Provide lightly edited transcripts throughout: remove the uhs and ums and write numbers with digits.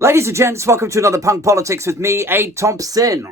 Ladies and gents, welcome to another Punk Politics with me, Aid Thompson.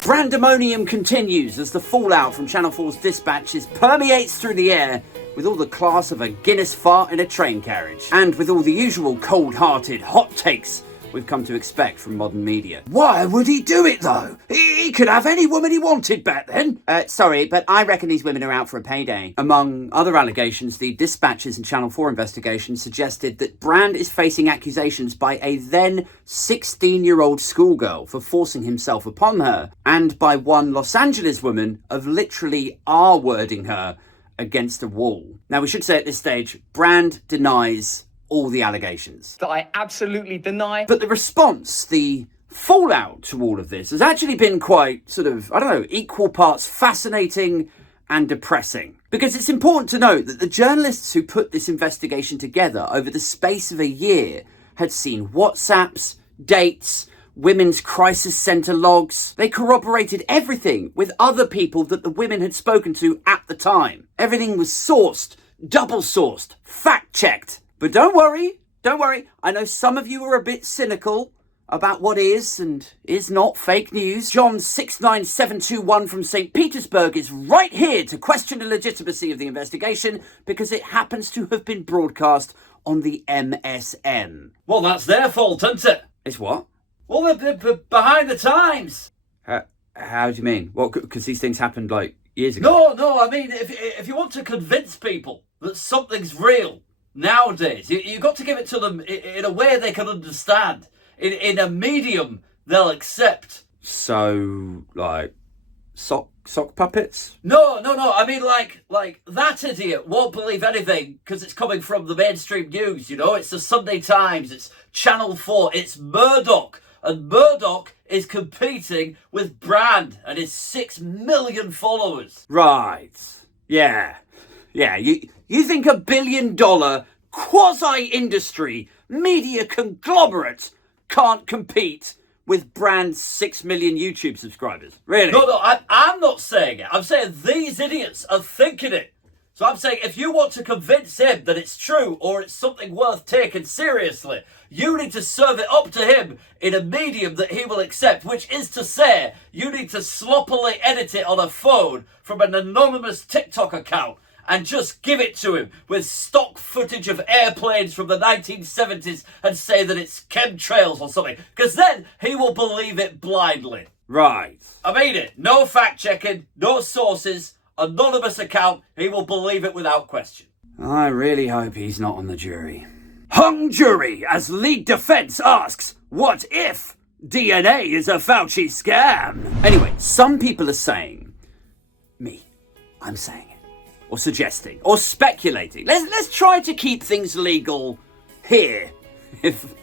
Brandemonium continues as the fallout from Channel 4's dispatches permeates through the air with all the class of a Guinness fart in a train carriage. And with all the usual cold-hearted hot takes we've come to expect from modern media. Why would he do it, though? He could have any woman he wanted back then. Sorry, but I reckon these women are out for a payday. Among other allegations, the dispatches and Channel 4 investigation suggested that Brand is facing accusations by a then 16-year-old schoolgirl for forcing himself upon her, and by one Los Angeles woman of literally R-wording her against a wall. Now, we should say at this stage, Brand denies all the allegations. That I absolutely deny. But the response, the fallout to all of this has actually been quite sort of, equal parts fascinating and depressing. Because it's important to note that the journalists who put this investigation together over the space of a year had seen WhatsApps, dates, women's crisis centre logs. They corroborated everything with other people that the women had spoken to at the time. Everything was sourced, double-sourced, fact-checked. But don't worry. I know some of you are a bit cynical about what is and is not fake news. John 69721 from St. Petersburg is right here to question the legitimacy of the investigation because it happens to have been broadcast on the MSM. Well, that's their fault, isn't it? It's what? Well, they're behind the times. How do you mean? Well, because these things happened years ago. No, I mean, if you want to convince people that something's real nowadays, you've got to give it to them in a way they can understand, in a medium they'll accept. So, sock puppets? No, I mean, like that idiot won't believe anything because it's coming from the mainstream news, you know? It's the Sunday Times, it's Channel 4, it's Murdoch. And Murdoch is competing with Brand and his 6 million followers. Right. Yeah, you think $1 billion quasi-industry media conglomerate can't compete with Brand's 6 million YouTube subscribers? Really? No, I'm not saying it. I'm saying these idiots are thinking it. So I'm saying if you want to convince him that it's true or it's something worth taking seriously, you need to serve it up to him in a medium that he will accept, which is to say, you need to sloppily edit it on a phone from an anonymous TikTok account and just give it to him with stock footage of airplanes from the 1970s and say that it's chemtrails or something, because then he will believe it blindly. Right. I mean it. No fact-checking, no sources, anonymous account. He will believe it without question. I really hope he's not on the jury. Hung jury as lead defense asks, what if DNA is a Fauci scam? Anyway, some people are saying, I'm saying it, or suggesting, or speculating. Let's try to keep things legal here, if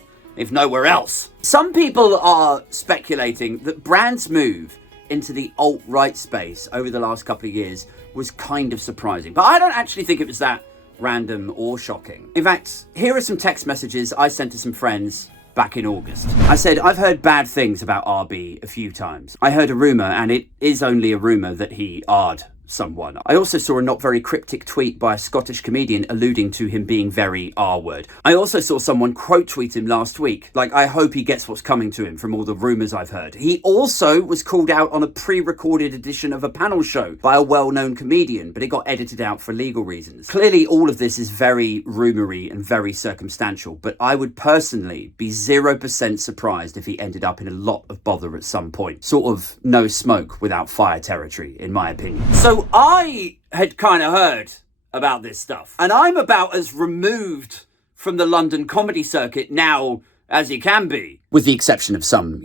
nowhere else. Some people are speculating that Brand's move into the alt-right space over the last couple of years was kind of surprising. But I don't actually think it was that random or shocking. In fact, here are some text messages I sent to some friends back in August. I said, I've heard bad things about RB a few times. I heard a rumour, and it is only a rumour, that he R'd someone. I also saw a not very cryptic tweet by a Scottish comedian alluding to him being very R-word. I also saw someone quote tweet him last week, I hope he gets what's coming to him from all the rumours I've heard. He also was called out on a pre-recorded edition of a panel show by a well-known comedian, but it got edited out for legal reasons. Clearly all of this is very rumoury and very circumstantial, but I would personally be 0% surprised if he ended up in a lot of bother at some point. Sort of no smoke without fire territory, in my opinion. So I had kind of heard about this stuff, and I'm about as removed from the London comedy circuit now as you can be, with the exception of some,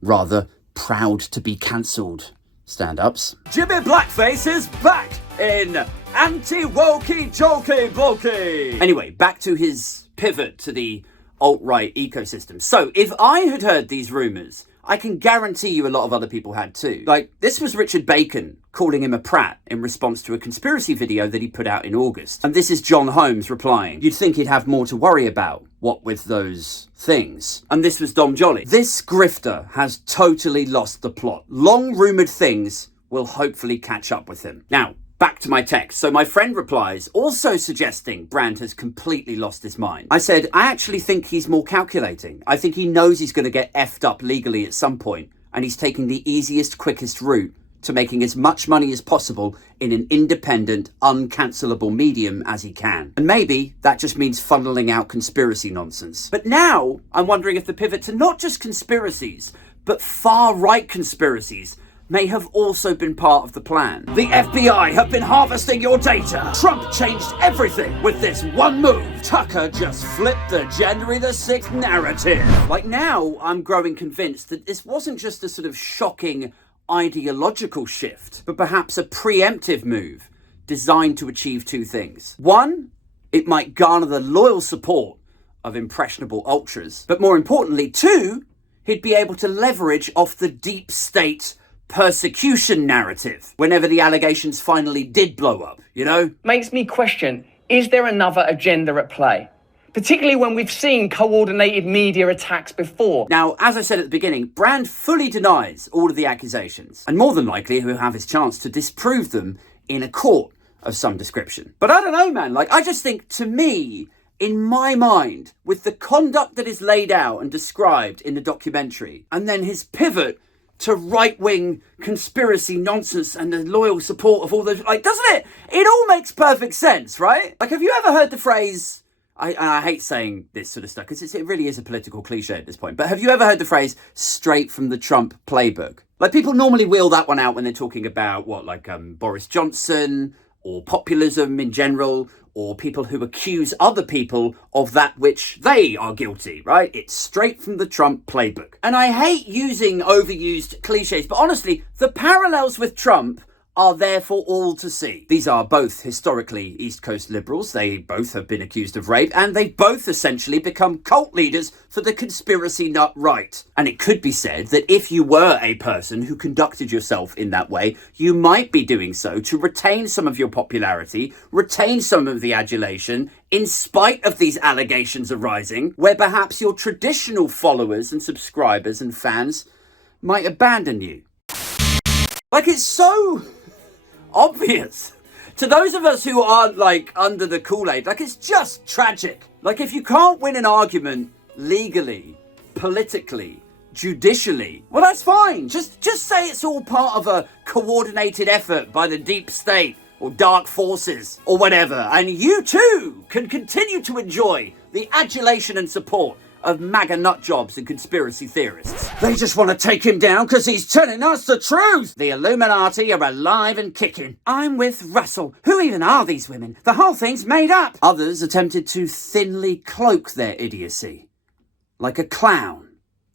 rather proud to be cancelled stand-ups. Jimmy Blackface is back in anti-wokey jokey blokey. Anyway, back to his pivot to the alt-right ecosystem. So if I had heard these rumours, I can guarantee you a lot of other people had too. This was Richard Bacon calling him a prat in response to a conspiracy video that he put out in August. And this is John Holmes replying, you'd think he'd have more to worry about, what with those things. And this was Dom Jolly. This grifter has totally lost the plot. Long rumoured things will hopefully catch up with him. Now, back to my text. So my friend replies, also suggesting Brand has completely lost his mind. I said, I actually think he's more calculating. I think he knows he's going to get effed up legally at some point, and he's taking the easiest, quickest route to making as much money as possible in an independent, uncancelable medium as he can. And maybe that just means funneling out conspiracy nonsense. But now I'm wondering if the pivot to not just conspiracies, but far-right conspiracies may have also been part of the plan. The FBI have been harvesting your data. Trump changed everything with this one move. Tucker just flipped the January the 6th narrative. Like now, I'm growing convinced that this wasn't just a sort of shocking ideological shift, but perhaps a preemptive move designed to achieve two things. One, it might garner the loyal support of impressionable ultras. But more importantly, two, he'd be able to leverage off the deep state persecution narrative whenever the allegations finally did blow up, you know? Makes me question, is there another agenda at play? Particularly when we've seen coordinated media attacks before. Now, as I said at the beginning, Brand fully denies all of the accusations, and more than likely he'll have his chance to disprove them in a court of some description. But I don't know, man, I just think, to me, in my mind, with the conduct that is laid out and described in the documentary, and then his pivot to right-wing conspiracy nonsense and the loyal support of all those, doesn't it? It all makes perfect sense, right? Have you ever heard the phrase, I hate saying this sort of stuff because it really is a political cliche at this point, but have you ever heard the phrase, straight from the Trump playbook? People normally wheel that one out when they're talking about Boris Johnson or populism in general, or people who accuse other people of that which they are guilty, right? It's straight from the Trump playbook. And I hate using overused cliches, but honestly, the parallels with Trump are there for all to see. These are both historically East Coast liberals. They both have been accused of rape, and they've both essentially become cult leaders for the conspiracy nut right. And it could be said that if you were a person who conducted yourself in that way, you might be doing so to retain some of your popularity, retain some of the adulation, in spite of these allegations arising, where perhaps your traditional followers and subscribers and fans might abandon you. It's so obvious to those of us who aren't under the Kool-Aid. It's just tragic. If you can't win an argument legally, politically, judicially, well, that's fine. Just say it's all part of a coordinated effort by the deep state or dark forces or whatever, and you too can continue to enjoy the adulation and support of MAGA nutjobs and conspiracy theorists. They just want to take him down because he's telling us the truth. The Illuminati are alive and kicking. I'm with Russell. Who even are these women? The whole thing's made up. Others attempted to thinly cloak their idiocy, like a clown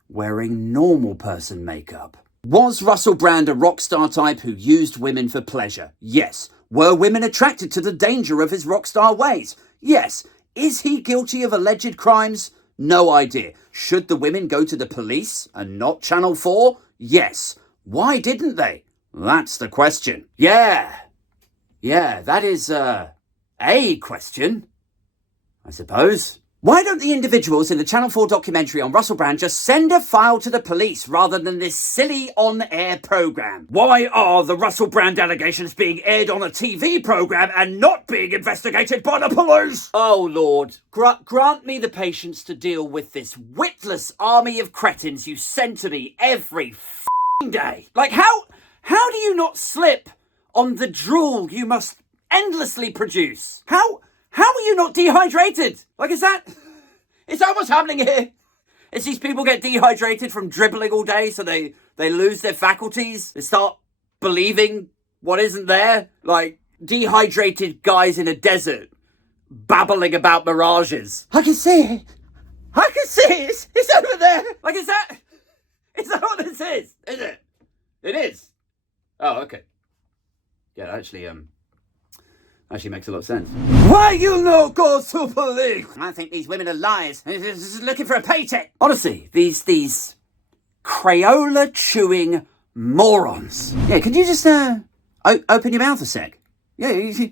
wearing normal person makeup. Was Russell Brand a rock star type who used women for pleasure? Yes. Were women attracted to the danger of his rock star ways? Yes. Is he guilty of alleged crimes? No idea. Should the women go to the police and not Channel 4? Yes. Why didn't they? That's the question. Yeah, that is a question, I suppose. Why don't the individuals in the Channel 4 documentary on Russell Brand just send a file to the police rather than this silly on-air program? Why are the Russell Brand allegations being aired on a TV program and not being investigated by the police? Oh, Lord. Grant me the patience to deal with this witless army of cretins you send to me every f***ing day. How do you not slip on the drool you must endlessly produce? How are you not dehydrated? Is that what's happening here? Is these people get dehydrated from dribbling all day so they lose their faculties? They start believing what isn't there? Dehydrated guys in a desert babbling about mirages. I can see it. It's over there. Is that what this is? Is it? It is. Oh, okay. Yeah, actually makes a lot of sense. Why you no go to police? I think these women are liars. Just looking for a paycheck. Honestly, these Crayola chewing morons. Yeah, can you just open your mouth a sec? Yeah, you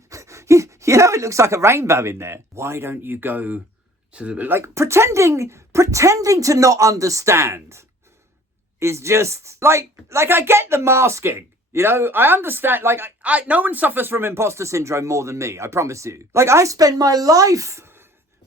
know it looks like a rainbow in there. Why don't you go to the pretending to not understand is just I get the masking. You know, I understand, like, no one suffers from imposter syndrome more than me, I promise you. Like, I spend my life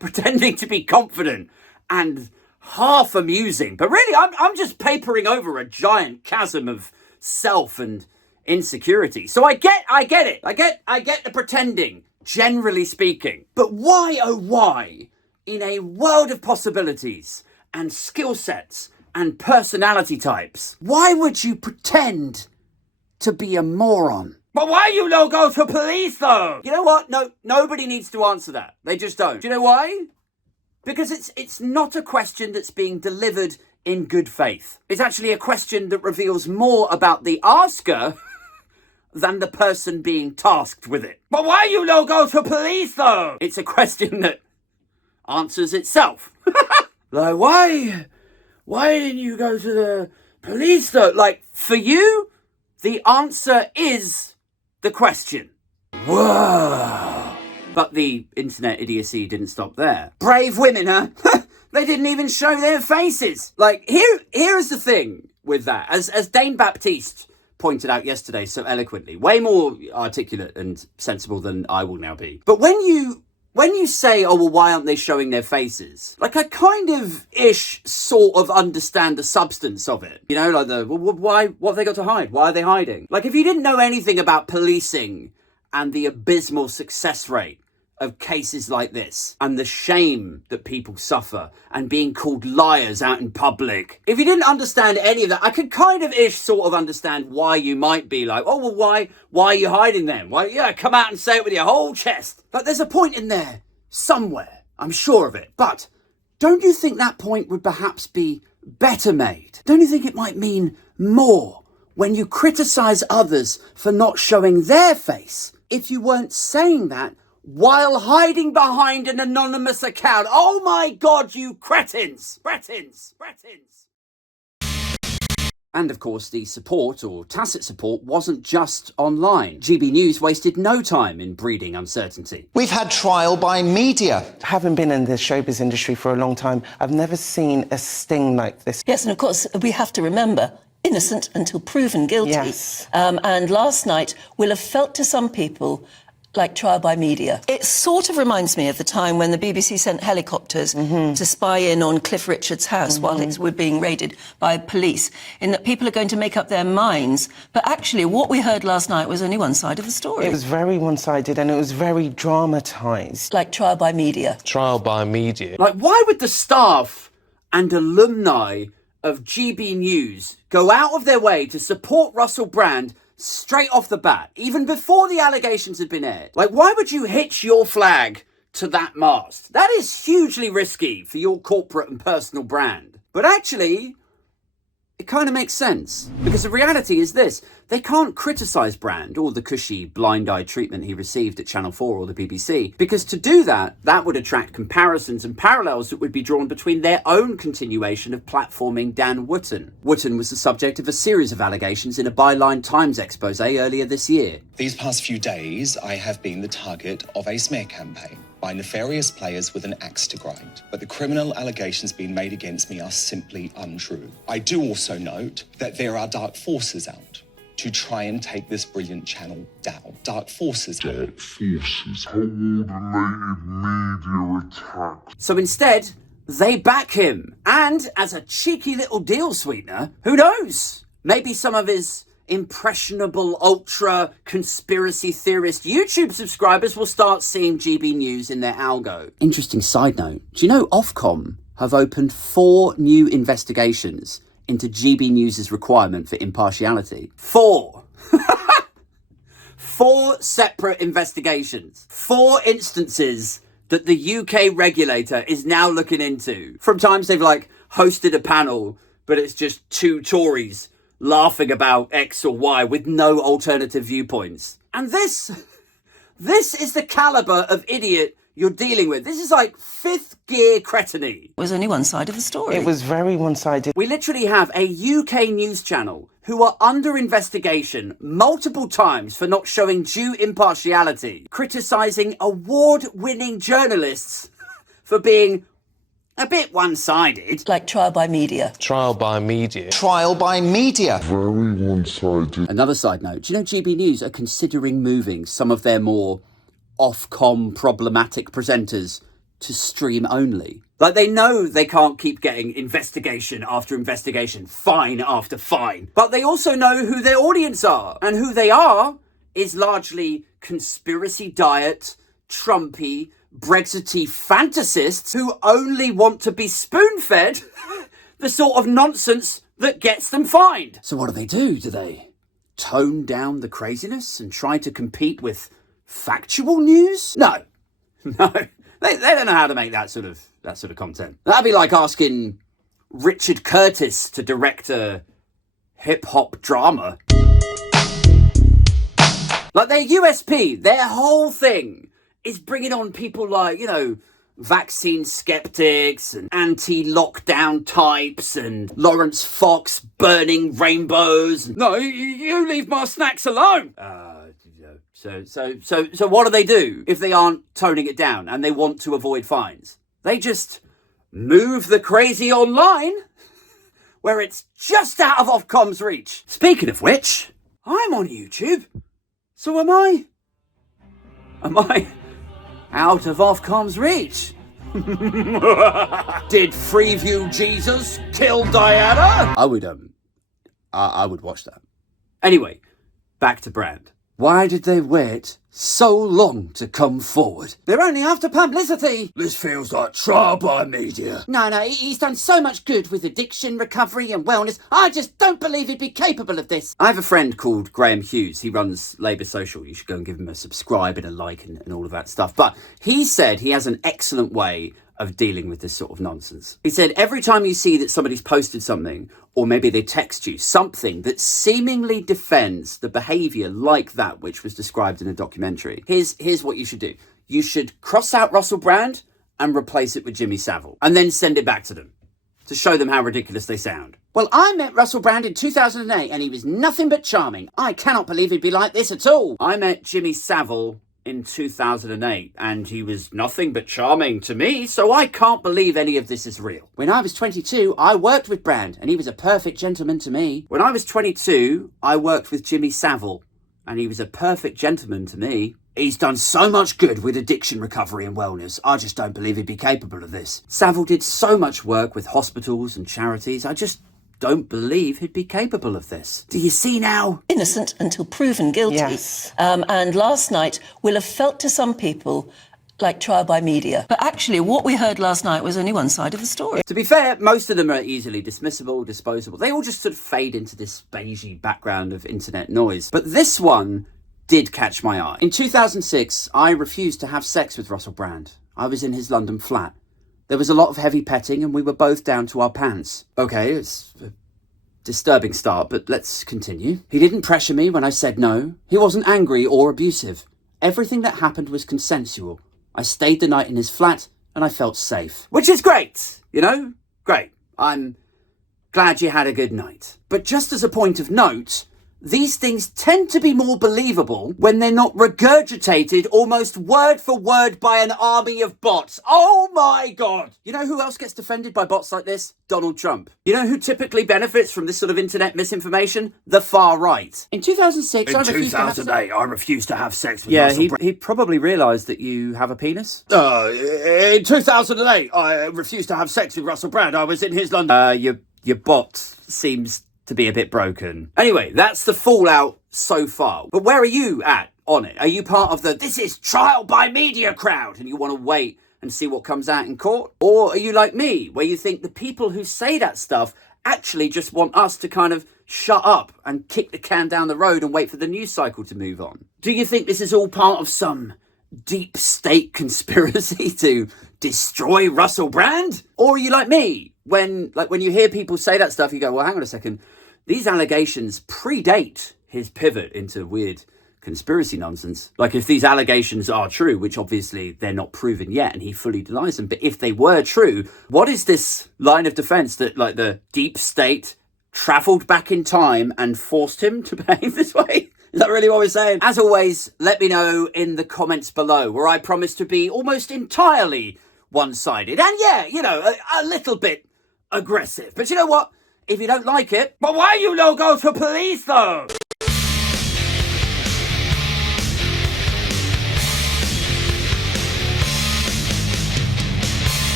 pretending to be confident and half amusing, but really, I'm just papering over a giant chasm of self and insecurity. So I get it. I get the pretending, generally speaking. But why, oh why, in a world of possibilities and skill sets and personality types, why would you pretend to be a moron? But why you no go to police though? You know what? No, nobody needs to answer that. They just don't. Do you know why? Because it's not a question that's being delivered in good faith. It's actually a question that reveals more about the asker than the person being tasked with it. But why you no go to police though? It's a question that answers itself. Like, why didn't you go to the police though? Like, for you, the answer is the question. Whoa. But the internet idiocy didn't stop there. Brave women, huh? They didn't even show their faces. Like, here's the thing with that. As Dane Baptiste pointed out yesterday so eloquently, way more articulate and sensible than I will now be. But when you say, oh, well, why aren't they showing their faces? Like, I kind of sort of understand the substance of it. You know, like why, what have they got to hide? Why are they hiding? Like, if you didn't know anything about policing and the abysmal success rate of cases like this and the shame that people suffer and being called liars out in public, if you didn't understand any of that, I could kind of sort of understand why you might be like, oh, well, why are you hiding them? Why, yeah, come out and say it with your whole chest. Like, there's a point in there somewhere, I'm sure of it. But don't you think that point would perhaps be better made? Don't you think it might mean more when you criticize others for not showing their face if you weren't saying that while hiding behind an anonymous account? Oh my God, you cretins! Cretins! And of course, the support, or tacit support, wasn't just online. GB News wasted no time in breeding uncertainty. We've had trial by media. Having been in the showbiz industry for a long time, I've never seen a sting like this. Yes, and of course, we have to remember, innocent until proven guilty. Yes. And last night will have felt to some people like trial by media. It sort of reminds me of the time when the BBC sent helicopters to spy in on Cliff Richard's house while it was being raided by police, in that people are going to make up their minds. But actually, what we heard last night was only one side of the story. It was very one-sided and it was very dramatised. Like trial by media. Trial by media. Like, why would the staff and alumni of GB News go out of their way to support Russell Brand straight off the bat, even before the allegations had been aired? Like, why would you hitch your flag to that mast? That is hugely risky for your corporate and personal brand. But actually, it kind of makes sense. Because the reality is this: they can't criticise Brand or the cushy blind-eye treatment he received at Channel 4 or the BBC, because to do that would attract comparisons and parallels that would be drawn between their own continuation of platforming Dan Wootton. Wootton was the subject of a series of allegations in a Byline Times expose earlier this year. These past few days, I have been the target of a smear campaign by nefarious players with an axe to grind. But the criminal allegations being made against me are simply untrue. I do also note that there are dark forces out to try and take this brilliant channel down. Dark forces. Coordinated media attack. So instead, they back him. And as a cheeky little deal sweetener, who knows? Maybe some of his impressionable ultra conspiracy theorist YouTube subscribers will start seeing GB News in their algo. Interesting side note, do you know Ofcom have opened 4 new investigations into GB News' requirement for impartiality? 4! 4 separate investigations. 4 instances that the UK regulator is now looking into. From times they've hosted a panel, but it's just 2 Tories laughing about X or Y with no alternative viewpoints. And this is the caliber of idiot you're dealing with. This is like 5th gear cretiny. It was only one side of the story. It was very one-sided. We literally have a UK news channel who are under investigation multiple times for not showing due impartiality, criticising award-winning journalists for being a bit one-sided. Like trial by media. Trial by media. Trial by media. Very one-sided. Another side note, do you know GB News are considering moving some of their more Ofcom problematic presenters to stream only? Like, they know they can't keep getting investigation after investigation, fine after fine. But they also know who their audience are. And who they are is largely conspiracy diet, Trumpy, Brexity fantasists who only want to be spoon-fed the sort of nonsense that gets them fined. So what do? Do they tone down the craziness and try to compete with factual news? No. They don't know how to make that sort of content. That'd be like asking Richard Curtis to direct a hip-hop drama. Like, their USP, their whole thing is bringing on people like, vaccine skeptics and anti-lockdown types and Lawrence Fox burning rainbows. No, you leave my snacks alone. So what do if they aren't toning it down and they want to avoid fines? They just move the crazy online where it's just out of Ofcom's reach. Speaking of which, I'm on YouTube. So am I? Am I out of Ofcom's reach? Did Freeview Jesus kill Diana? I would watch that. Anyway, back to Brand. Why did they wait so long to come forward? They're only after publicity. This feels like trial by media. No, he's done so much good with addiction recovery and wellness. I just don't believe he'd be capable of this. I have a friend called Graham Hughes. He runs Labour Social. You should go and give him a subscribe and a like and all of that stuff. But he said he has an excellent way of dealing with this sort of nonsense. He said every time you see that somebody's posted something, or maybe they text you something that seemingly defends the behaviour like that which was described in a documentary, here's what you should do. You should cross out Russell Brand and replace it with Jimmy Savile, and then send it back to them to show them how ridiculous they sound. Well, I met Russell Brand in 2008 and he was nothing but charming. I cannot believe he'd be like this at all. I met Jimmy Savile in 2008 and he was nothing but charming to me, so I can't believe any of this is real. When I was 22, I worked with Brand and he was a perfect gentleman to me. When I was 22, I worked with Jimmy Savile and he was a perfect gentleman to me. He's done so much good with addiction recovery and wellness. I just don't believe he'd be capable of this. Savile did so much work with hospitals and charities. I just don't believe he'd be capable of this. Do you see now? Innocent until proven guilty. Yes. And last night will have felt to some people like trial by media. But actually, what we heard last night was only one side of the story. To be fair, most of them are easily dismissible, disposable. They all just sort of fade into this beigey background of internet noise. But this one did catch my eye. In 2006, I refused to have sex with Russell Brand. I was in his London flat. There was a lot of heavy petting and we were both down to our pants. Okay, it's a disturbing start, but let's continue. He didn't pressure me when I said no. He wasn't angry or abusive. Everything that happened was consensual. I stayed the night in his flat and I felt safe. Which is great, Great. I'm glad you had a good night. But just as a point of note, these things tend to be more believable when they're not regurgitated almost word for word by an army of bots. Oh my God! You know who else gets defended by bots like this? Donald Trump. You know who typically benefits from this sort of internet misinformation? The far right. In 2006, I refused to have sex with Russell Brand. He probably realised that you have a penis. In 2008, I refused to have sex with Russell Brand. I was in his London... Your bot seems to be a bit broken. Anyway, that's the fallout so far. But where are you at on it? Are you part of the this is trial by media crowd and you want to wait and see what comes out in court? Or are you like me, where you think the people who say that stuff actually just want us to kind of shut up and kick the can down the road and wait for the news cycle to move on? Do you think this is all part of some deep state conspiracy to destroy Russell Brand? Or are you like me? When you hear people say that stuff, you go, well, hang on a second. These allegations predate his pivot into weird conspiracy nonsense. Like, if these allegations are true, which obviously they're not proven yet, and he fully denies them, but if they were true, what is this line of defense that, like, the deep state travelled back in time and forced him to behave this way? Is that really what we're saying? As always, let me know in the comments below, where I promise to be almost entirely one-sided. And yeah, you know, a little bit aggressive. But you know what? If you don't like it, but why you no go to police though?